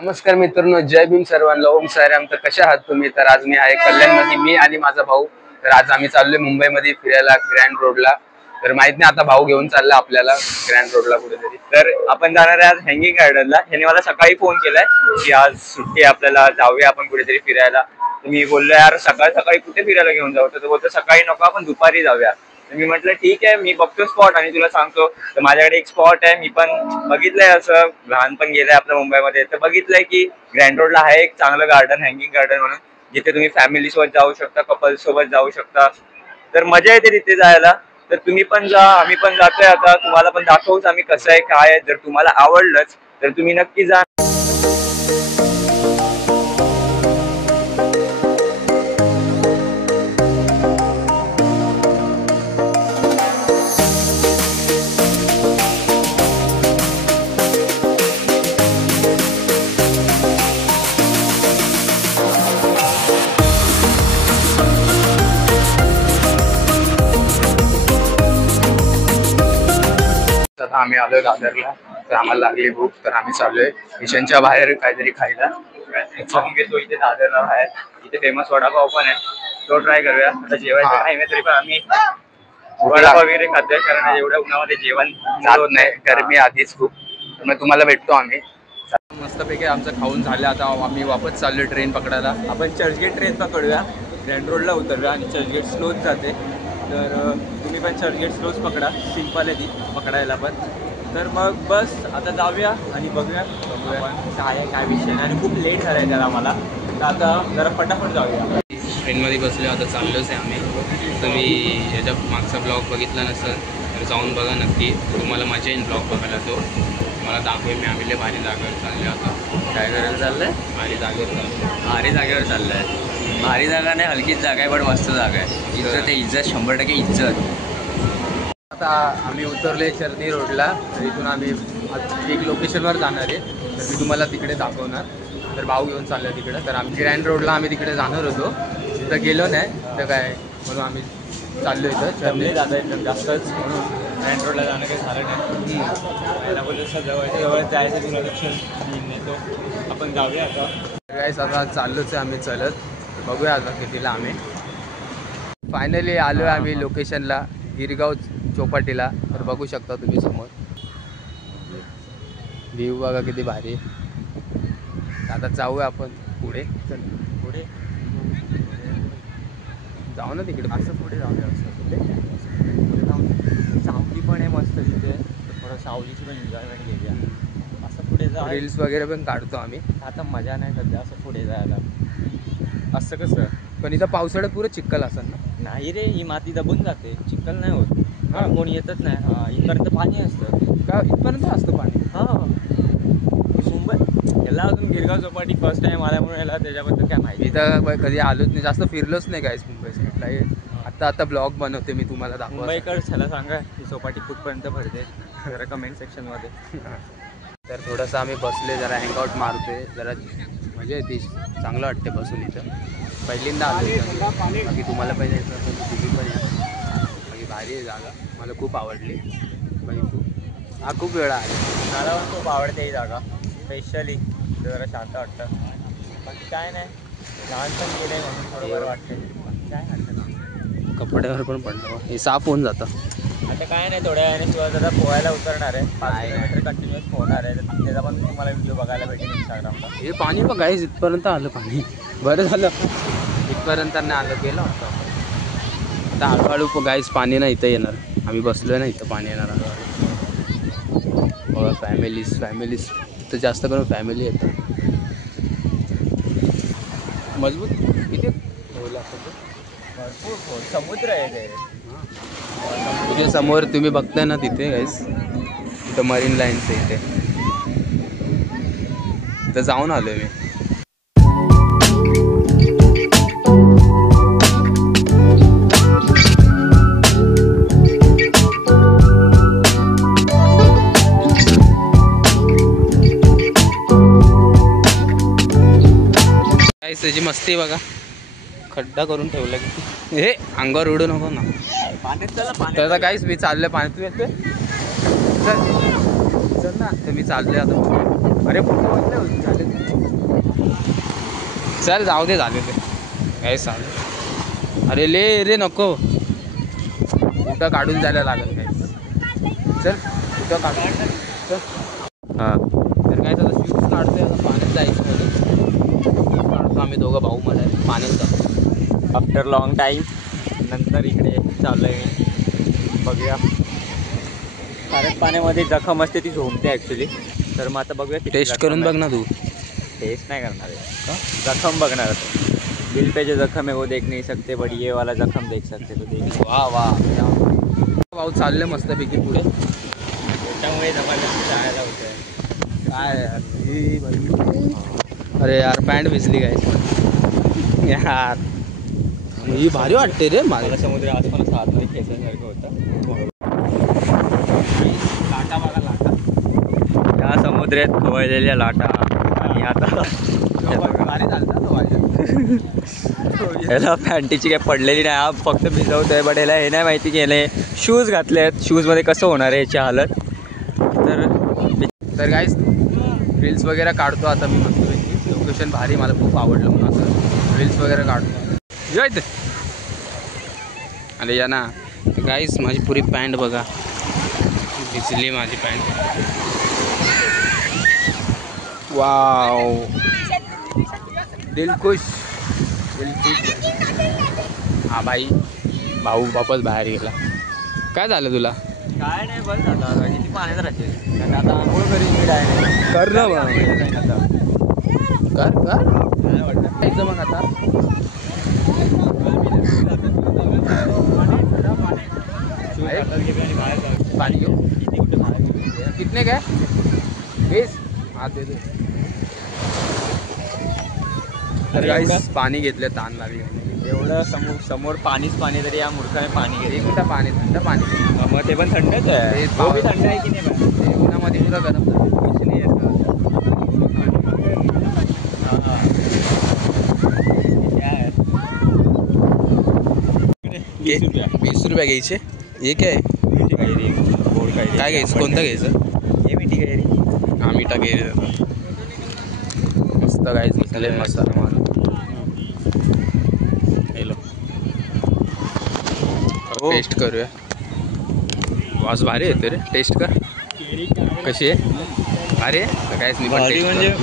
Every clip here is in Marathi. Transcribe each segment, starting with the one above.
नमस्कार मित्रांनो, जय भीम सर्वांना. ओम साईराम. तर कशा आहात तुम्ही? तर आज मी आहे कल्याणमध्ये, मी आणि माझा भाऊ. तर आज आम्ही चाललोय मुंबईमध्ये फिरायला ग्रँड रोडला. तर माहित नाही आता भाऊ घेऊन चालला आपल्याला ग्रँड रोडला कुठेतरी. तर आपण जाणार आहे आज हँगिंग गार्डनला. ह्याने मला सकाळी फोन केलाय की आज सुट्टी आपल्याला जाऊया आपण कुठेतरी फिरायला. तर मी बोललो यार सकाळी सकाळी कुठे फिरायला घेऊन जाऊ? तर बोलतो सकाळी नको, आपण दुपारी जाऊया. तर मी म्हटलं ठीक आहे, मी बघतो स्पॉट आणि तुला सांगतो. तर माझ्याकडे एक स्पॉट आहे, मी पण बघितलंय, असं लहानपण गेलंय आपल्या मुंबईमध्ये. तर बघितलंय की ग्रँड रोडला आहे एक चांगलं गार्डन, हँगिंग गार्डन म्हणून, जिथे तुम्ही फॅमिली सोबत जाऊ शकता, कपल सोबत जाऊ शकता. तर मजा येते तिथे जायला. तर तुम्ही पण जा, आम्ही पण जातोय आता. तुम्हाला पण दाखवूच आम्ही कसं आहे काय आहे. जर तुम्हाला आवडलंच तर तुम्ही नक्की जा. आता आम्ही आलोय दादरला. तर आम्हाला लागली भूक, तर आम्ही चाललोय किचनच्या बाहेर काहीतरी खायला. खाऊन घेतो इथे दादरला बाहेर. इथे फेमस वडापाव पण आहे, तो ट्राय करूया. आता जेवायचं टाइम आहे तरी पण आम्ही वडापाव वगैरे खातोय, कारण एवढ्या उन्हामध्ये जेवण जात नाही, गरमी आधीच खूप. तर मग तुम्हाला भेटतो आम्ही. मस्तपैकी आमचं खाऊन झालं. आता आम्ही वापस चाललोय ट्रेन पकडायला. आपण चर्चगेट ट्रेन पकडूया, ग्रँड रोडला उतरूया आणि चर्चगेट स्लोच जाते. तर तुम्ही पण चर्चगेट स्लोच पकडा, सिंपल आहे ती पकडायला पण. तर मग बस आता जाऊया आणि बघूया काय आहे काय विषय नाही. आणि खूप लेट झाला आहे त्याला मला, तर आता जरा फटाफट जाऊया. ट्रेनमध्ये बसलो, आता चाललोच आहे आम्ही. तुम्ही याच्या मागचा ब्लॉग बघितला नसेल तर जाऊन बघा नक्की, तुम्हाला मजा येईल ब्लॉग बघायला. तो मला दाखवेल मी. आम्ही लय भारी जागेवर चाललो आता. काय करायला चाललंय? भारी जागेवर चाललो. भारी जागेवर चाललंय. भारी जागा नाही, हलकीच जागा आहे, पण मस्त जागा आहे. इज्जत आहे, इज्जत 100% इज्जत. आता आम्ही उतरले चर्नी रोडला. तर इथून आम्ही एक लोकेशनवर जाणार आहे, तर मी तुम्हाला तिकडे दाखवणार. तर भाऊ घेऊन चाललो तिकडे. तर आम्ही ग्रँड रोडला आम्ही तिकडे जाणार होतो, तिथं गेलो नाही तर काय, म्हणून आम्ही चाललो इथं चर्नी जाता एकदम जास्तच, म्हणून ग्रँड रोडला जाणं काही झालं नाही. त्याला बोलतो जवळच्या जवळ जायचं, तुला लक्षण नेतो, आपण जाऊया आता. गाईस आता चाललोच आहे आम्ही चालत. बघूया आता कितीला. आम्ही फायनली आलो आहे आम्ही लोकेशनला, गिरगाव चौपाटीला. तर बघू शकता तुम्ही समोर व्ह्यू बघा किती भारी. आता जाऊया आपण पुढे. चल पुढे जाऊ ना तिकडे. असं पुढे जाऊया, असं पुढे जाऊन सावली पण आहे मस्त तिथे, थोडं सावलीची पण एन्जॉयमेंट घेऊया. असं पुढे जा, रील्स वगैरे पण काढतो आम्ही. आता मजा नाही सध्या असं पुढे जायला. असं कसं? पण इथं पावसाळ्यात पुरं चिखल असेल ना? नाही रे, ही माती दबून जाते, चिखल नाही होत. हा, कोणी येतच नाही. हा, इथपर्यंत पाणी असतं का? इथपर्यंत असतं पाणी? हां, मुंबई याला अजून गिरगाव चौपाटी फर्स्ट टाइम आल्यामुळे याला त्याच्याबद्दल काय माहिती. इथं कधी आलोच नाही, जास्त फिरलोच नाही गाईस मुंबई साईडला. आता ब्लॉग बनवते मी तुम्हाला दाखवा. मुंबईकर ह्याला सांगा ही चौपाटी कुठपर्यंत भरते जरा कमेंट सेक्शनमध्ये. तर थोडंसं आम्ही बसले, जरा हँगआउट मारतोय, जरा मजा येते, चांगलं वाटते बसून इथं. पहिल्यांदा आलो. बाकी तुम्हाला पाहिजे असेल तर तुम्ही पण या. बाकी भारी आहे जागा, मला खूप आवडली. बाकी खूप वेळा आहे. मला पण खूप आवडते ही जागा, स्पेशली जरा शांत वाटतं. बाकी काय नाही, लहानपण गेले म्हणून थोडं बरं वाटतं. काय हरकत, कपड्यावर पण पडलं, हे साफ होऊन जातं. आता काय नाही, थोड्या वेळाने शिवाय जरा पोहायला उतरणार आहे. 5 किलोमीटर कंटिन्युअस पोहणार आहे, तर त्याचा पण तुम्हाला व्हिडिओ बघायला भेटेल इंस्टाग्रामला. हे पाणी बघ गाईस, इथपर्यंत आलं पाणी. बरं झालं इथपर्यंत नाही आलं, गेलं होतं. आता हळूहळू गाईस पाणी नाही इथं येणार. आम्ही बसलो ना इथं, पाणी येणार हळूहळू. बघा फॅमिलीज इथं जास्त करून फॅमिली येतं. मजबूत किती भरपूर समुद्र आहे ते. तिथे समोर तुम्ही बघताय ना तिथे गाईस, इथं मरीन लाईन्स आहे. इथं जाऊन आलोय मी. गाईस त्याची मस्ती बघा, खड्डा करून ठेवला की हे अंगावर उडू नको ना. पाण्यात चला, तर काहीच मी चाललोय पाण्यात. तू येतोय? चल चल ना. तर मी चाललोय आता. अरे झाले. चल जाऊ दे झाले ते काय चालेल. अरे ले रे नको कुठं काढून जायला लागेल काय. चल कुठं काढून चल. हां तर काय तर शूज काढतोय आता पाण्यात जायचं म्हणून काढतो आम्ही दोघं भाऊ मला पाण्यात जातो. आफ्टर लॉंग टाईम नंतर इकडे चाललं आहे. बघूया कारण पाण्यामध्ये जखम असते ती झोमते ॲक्च्युली. तर मग आता बघूया किती टेस्ट जखम करून आहे. बघ ना तू. टेस्ट नाही करणार आहे जखम बघणार होतो. दिल पे जो जखम है वो देख नहीं सकते बट ये वाला जखम देख सकते तो देख. वा वा भाऊ चालले मस्तपैकी पुढे. त्यामुळे जबरदस्ती जायला होतं. काय यार अरे यार पॅन्ट भिजली काय यार. ही भारी वाटते रे मला. मला समुद्र आज पण असं आतमध्ये खेचण्यासारखं होतं. लाटा बघा लाटा. या समुद्रात खवळलेल्या लाटा आणि आता भारी झालं तो माझ्या. याला पॅन्टीची काय पडलेली नाही. हा फक्त भिजवतोय बट याला हे नाही माहिती की याने शूज घातले आहेत. शूजमध्ये कसं होणार आहे याची हालत. तर गाईस रील्स वगैरे काढतो आता मी मस्तपैकी. लोकेशन भारी मला खूप आवडलं म्हणून असं रील्स वगैरे काढतो. जय अरे या ना गाईस माझी पुरी पॅन्ट बघा भिजली माझी पॅन्ट. वाव दिल खुश दिल खुश. हा भाई भाऊ वापस बाहेर गेला. काय झालं तुला. काय नाही बस झालं किती पाण्यात राहते. आता आंघोळ करीन मी डायरेक्ट. कर ना मग. आता कर कर काय वाटतं जायचं मग आता. पाणी घेऊ कितने काय 20 हात दे दे. तर गाईस पाणी घेतलं ताण लागले. एवढं समोर पाणीच पाणी तरी या मूर्खाने पाणी एक घेतलं. मिनिट पाणी थंड पाणी. मग ते पण थंडच आहे. ते तो बी थंड आहे की नाही पण? ते उन्हामध्ये तुला गरम झालं. कुछ नाही येत. के 20 रुपये घ्यायचे. हे काय मिठी कैरी गोड कैरी काय घ्यायचं कोणतं घ्यायचं. हे मिठी कैरी. हा मिठा घे मस्त गाईच घेतले मसाला मारून. हॅलो हो. टेस्ट करूया. वास भारी येतो रे. टेस्ट कर कशी आहे. भारी आहे कायच नाही पण भारी taste म्हणजे कर.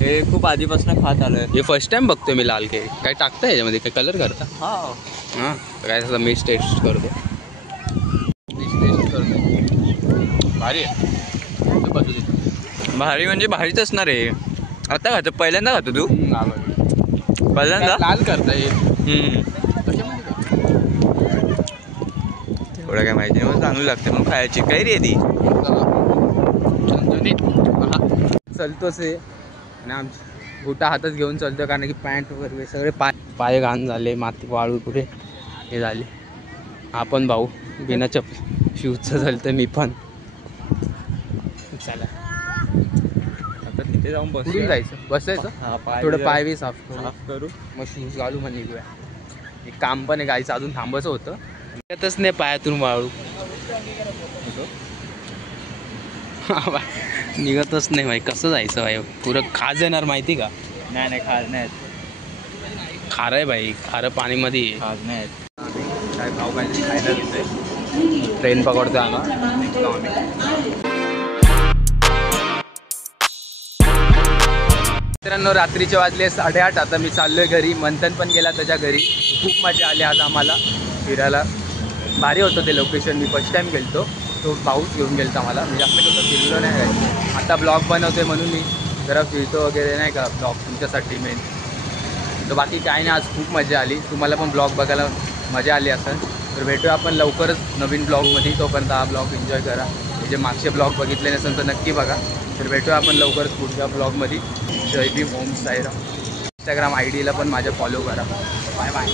हे खूप आधीपासून खात आलोय. हे फर्स्ट टाइम बघतोय मी लाल केळी. काय टाकतं याच्यामध्ये काय कलर करता. हा हां काय असं मीच टेस्ट करतो. टेस्ट करतो भारी आहे. बाजू देतो. भारी म्हणजे भारीच असणार आहे. आता खातो पहिल्यांदा खातो तू. पहिल्यांदा लाल करता येईल. थोडं काय माहिती नाही. चांगली लागते म्हणून खायची. कैरी आहे ती. चलतोच आहे आणि आमची बुटा हातात घेऊन चालतो कारण की पॅन्ट वगैरे सगळे पाय घाण झाले. माती वाळू पुढे हे झाले. आपण भाऊ बिना शूजचं झालं तर मी पण. चला आता तिथे जाऊन कुठून जायचं बसायचं. हा थोडं पाय बी साफ करू साफ करू. मग शूज घालू मग निघूया. एक काम पण आहे गाईचं अजून थांबायचं होतं. येतच नाही पायातून वाळू. निघतच नाही भाई. कसं जायचं भाई. पुरं खाज येणार माहिती का. नाही नाही खाज नाही. खारं आहे भाई. खारं पाणीमध्ये आहे. खाज नाही. काय खाऊ काय खायला घेतोय. ट्रेन पकडतोय आम्हाला निघतो आम्ही. मित्रांनो रात्रीचे वाजले 8:30. आता मी चाललोय घरी. मंथन पण गेला त्याच्या घरी. खूप मजा आली आज आम्हाला फिरायला. भारी होतं ते लोकेशन. मी फर्स्ट टाईम गेलतो. तो पाऊस घेऊन गेलता मला. मी जास्त कसं फिरलो नाही काय. आता ब्लॉग बनवते म्हणून मी जरा फिरतो वगैरे नाही का ब्लॉग तुमच्यासाठी मेन. तर बाकी काय नाही आज खूप मजा आली. तुम्हाला पण ब्लॉग बघायला मजा आली असेल तर भेटूया आपण लवकरच नवीन ब्लॉगमध्ये. तोपर्यंत हा ब्लॉग एन्जॉय करा. जे मागचे ब्लॉग बघितले नसेल तर नक्की बघा. तर भेटूया आपण लवकरच पुढच्या ब्लॉगमध्ये. जय भीम ओम साईराम. इंस्टाग्राम ID ला पण माझ्या फॉलो करा. Bye bye.